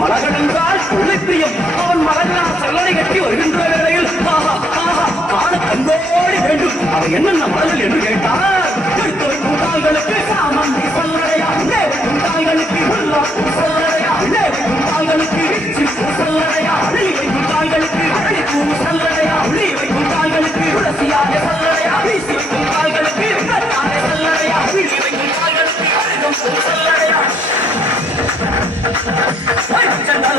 மலகடந்தால் கொள்ளை பிரியம் அவன் மலகனால் சல்லடை கட்டி வருகின்ற வேளையில் காண கண்கோடி வேண்டும் அவன் என்னென்ன மலர்கள் என்று கேட்டார். எடுத்து வைக்கும் தாய்களுக்கு சாமந்தி சல்லடையா, உள்ளே வைக்கும் தாய்களுக்கு உள்ளாக்கும் சல்லடையா, உள்ளே வைக்கும் தாய்களுக்கு சல்லடையா, அள்ளி வைக்கும் தாய்களுக்கு அழைப்பூ சல்லடையா, உள்ளி வைக்கும் தாய்களுக்கு துளசியாக சல்லடையா, வீசி வைக்கும் தாய்களுக்கு சல்லடையா, வீசி வைக்கும் தாய்களுக்கு அழுகம் சல்லடையா.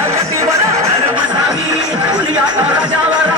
கட்டி வர ராஜா வர